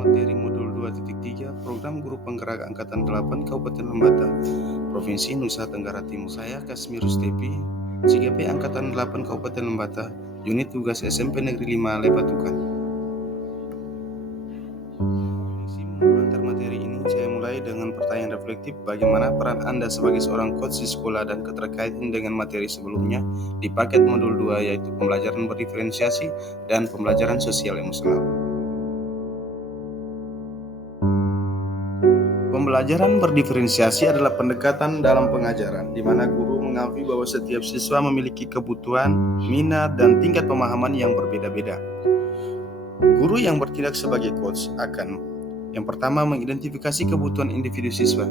materi modul 2.3 Program Guru Penggerak Angkatan 8 Kabupaten Lembata, Provinsi Nusa Tenggara Timur. Saya Kasmirus Tepi, CGP Angkatan 8 Kabupaten Lembata, Unit Tugas SMP Negeri 5 Lepatukan. Isi mengantar materi ini saya mulai dengan pertanyaan reflektif, bagaimana peran Anda sebagai seorang coach di sekolah dan keterkaitan dengan materi sebelumnya di paket modul 2, yaitu pembelajaran berdiferensiasi dan pembelajaran sosial emosional. Pembelajaran berdiferensiasi adalah pendekatan dalam pengajaran di mana guru mengakui bahwa setiap siswa memiliki kebutuhan, minat, dan tingkat pemahaman yang berbeda-beda. Guru yang bertindak sebagai coach akan yang pertama mengidentifikasi kebutuhan individu siswa.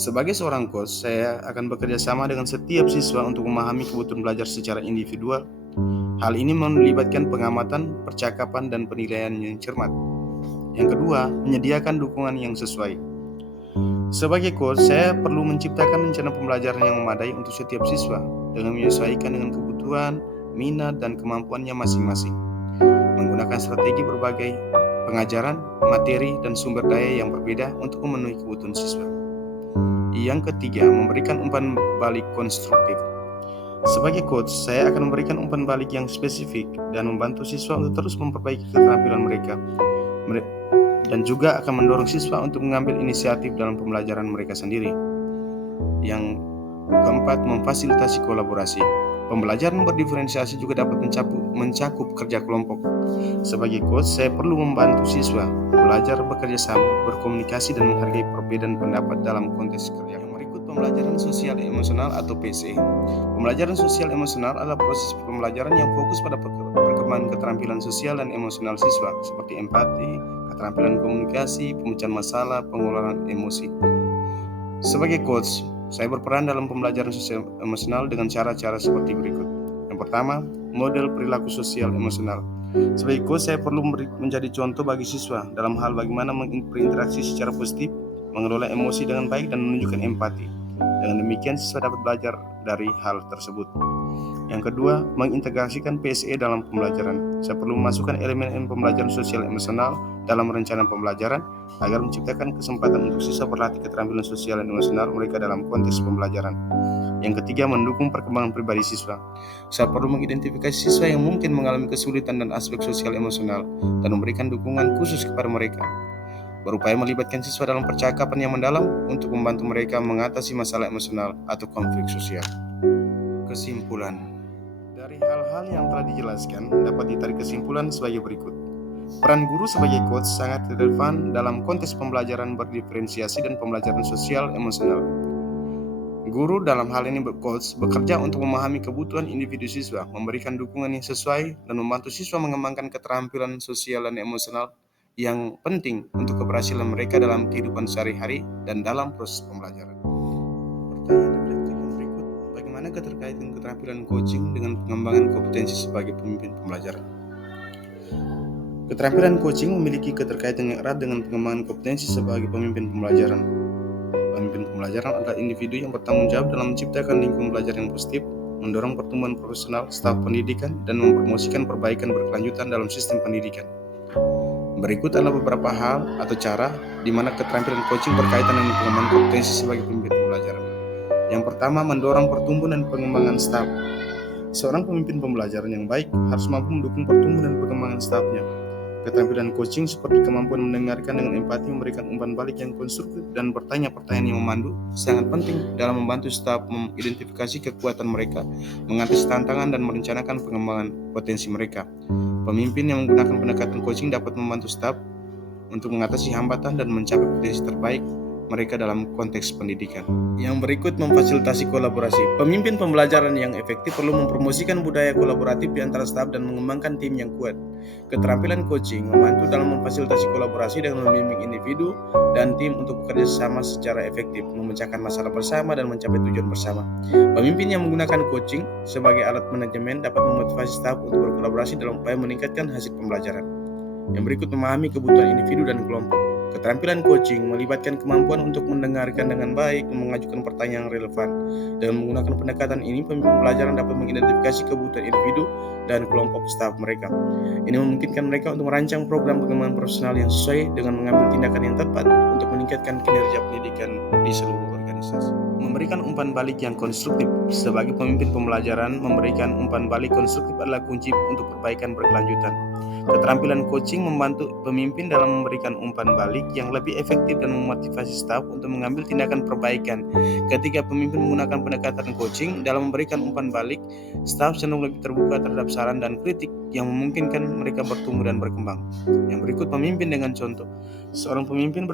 Sebagai seorang coach, saya akan bekerja sama dengan setiap siswa untuk memahami kebutuhan belajar secara individual. Hal ini melibatkan pengamatan, percakapan, dan penilaian yang cermat. Yang kedua, menyediakan dukungan yang sesuai. Sebagai coach, saya perlu menciptakan rencana pembelajaran yang memadai untuk setiap siswa dengan menyesuaikan dengan kebutuhan, minat, dan kemampuannya masing-masing. Menggunakan strategi berbagai pengajaran, materi, dan sumber daya yang berbeda untuk memenuhi kebutuhan siswa. Yang ketiga, memberikan umpan balik konstruktif. Sebagai coach, saya akan memberikan umpan balik yang spesifik dan membantu siswa untuk terus memperbaiki keterampilan mereka. Dan juga akan mendorong siswa untuk mengambil inisiatif dalam pembelajaran mereka sendiri. Yang keempat, memfasilitasi kolaborasi. Pembelajaran berdiferensiasi juga dapat mencakup kerja kelompok. Sebagai coach, saya perlu membantu siswa belajar bekerja sama, berkomunikasi, dan menghargai perbedaan pendapat dalam konteks kerja. Yang berikut, pembelajaran sosial emosional atau PSE. Pembelajaran sosial emosional adalah proses pembelajaran yang fokus pada perkembangan keterampilan sosial dan emosional siswa, seperti empati, keterampilan komunikasi, pemecahan masalah, pengelolaan emosi. Sebagai coach, saya berperan dalam pembelajaran sosial emosional dengan cara-cara seperti berikut. Yang pertama, model perilaku sosial emosional. Sebagai coach, saya perlu menjadi contoh bagi siswa dalam hal bagaimana berinteraksi secara positif, mengelola emosi dengan baik, dan menunjukkan empati. Dengan demikian, siswa dapat belajar dari hal tersebut. Yang kedua, mengintegrasikan PSE dalam pembelajaran. Saya perlu memasukkan elemen pembelajaran sosial emosional dalam rencana pembelajaran agar menciptakan kesempatan untuk siswa berlatih keterampilan sosial dan emosional mereka dalam konteks pembelajaran. Yang ketiga, mendukung perkembangan pribadi siswa. Saya perlu mengidentifikasi siswa yang mungkin mengalami kesulitan dan aspek sosial emosional dan memberikan dukungan khusus kepada mereka. Berupaya melibatkan siswa dalam percakapan yang mendalam untuk membantu mereka mengatasi masalah emosional atau konflik sosial. Kesimpulan. Dari hal-hal yang telah dijelaskan, dapat ditarik kesimpulan sebagai berikut. Peran guru sebagai coach sangat relevan dalam konteks pembelajaran berdiferensiasi dan pembelajaran sosial emosional. Guru dalam hal ini coach bekerja untuk memahami kebutuhan individu siswa, memberikan dukungan yang sesuai, dan membantu siswa mengembangkan keterampilan sosial dan emosional yang penting untuk keberhasilan mereka dalam kehidupan sehari-hari dan dalam proses pembelajaran. Pertanyaan reflektif yang berikut, bagaimana keterkaitan keterampilan coaching dengan pengembangan kompetensi sebagai pemimpin pembelajaran? Keterampilan coaching memiliki keterkaitan yang erat dengan pengembangan kompetensi sebagai pemimpin pembelajaran. Pemimpin pembelajaran adalah individu yang bertanggung jawab dalam menciptakan lingkungan belajar yang positif, mendorong pertumbuhan profesional staf pendidikan, dan mempromosikan perbaikan berkelanjutan dalam sistem pendidikan. Berikut adalah beberapa hal atau cara di mana keterampilan coaching berkaitan dengan pengembangan kompetensi sebagai pemimpin pembelajaran. Yang pertama, mendorong pertumbuhan dan pengembangan staf. Seorang pemimpin pembelajaran yang baik harus mampu mendukung pertumbuhan dan pengembangan stafnya. Keterampilan coaching seperti kemampuan mendengarkan dengan empati, memberikan umpan balik yang konstruktif, dan bertanya pertanyaan yang memandu sangat penting dalam membantu staf mengidentifikasi kekuatan mereka, mengatasi tantangan, dan merencanakan pengembangan potensi mereka. Pemimpin yang menggunakan pendekatan coaching dapat membantu staf untuk mengatasi hambatan dan mencapai potensi terbaik mereka dalam konteks pendidikan. Yang berikut, memfasilitasi kolaborasi. Pemimpin pembelajaran yang efektif perlu mempromosikan budaya kolaboratif di antara staf dan mengembangkan tim yang kuat. Keterampilan coaching membantu dalam memfasilitasi kolaborasi dengan membimbing individu dan tim untuk bekerja sama secara efektif, memecahkan masalah bersama, dan mencapai tujuan bersama. Pemimpin yang menggunakan coaching sebagai alat manajemen dapat memotivasi staf untuk berkolaborasi dalam upaya meningkatkan hasil pembelajaran. Yang berikut, memahami kebutuhan individu dan kelompok. Keterampilan coaching melibatkan kemampuan untuk mendengarkan dengan baik, mengajukan pertanyaan yang relevan. Dengan menggunakan pendekatan ini, pemimpin pelajaran dapat mengidentifikasi kebutuhan individu dan kelompok staf mereka. Ini memungkinkan mereka untuk merancang program pengembangan profesional yang sesuai dengan mengambil tindakan yang tepat untuk meningkatkan kinerja pendidikan di seluruh organisasi. Memberikan umpan balik yang konstruktif. Sebagai pemimpin pembelajaran, memberikan umpan balik konstruktif adalah kunci untuk perbaikan berkelanjutan. Keterampilan coaching membantu pemimpin dalam memberikan umpan balik yang lebih efektif dan memotivasi staf untuk mengambil tindakan perbaikan. Ketika pemimpin menggunakan pendekatan coaching dalam memberikan umpan balik, staf cenderung lebih terbuka terhadap saran dan kritik yang memungkinkan mereka bertumbuh dan berkembang. Yang berikut pemimpin dengan contoh. Seorang pemimpin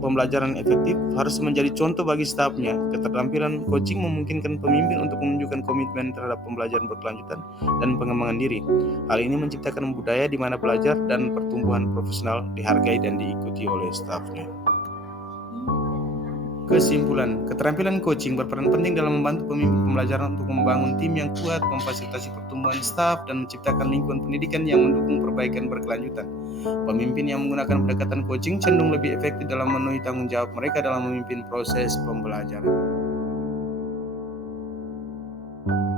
pembelajaran efektif harus menjadi contoh bagi stafnya. Keterampilan coaching memungkinkan pemimpin untuk menunjukkan komitmen terhadap pembelajaran berkelanjutan dan pengembangan diri. Hal ini menciptakan budaya di mana belajar dan pertumbuhan profesional dihargai dan diikuti oleh stafnya. Kesimpulan, keterampilan coaching berperan penting dalam membantu pemimpin pembelajaran untuk membangun tim yang kuat, memfasilitasi pertumbuhan staf, dan menciptakan lingkungan pendidikan yang mendukung perbaikan berkelanjutan. Pemimpin yang menggunakan pendekatan coaching cenderung lebih efektif dalam memenuhi tanggung jawab mereka dalam memimpin proses pembelajaran.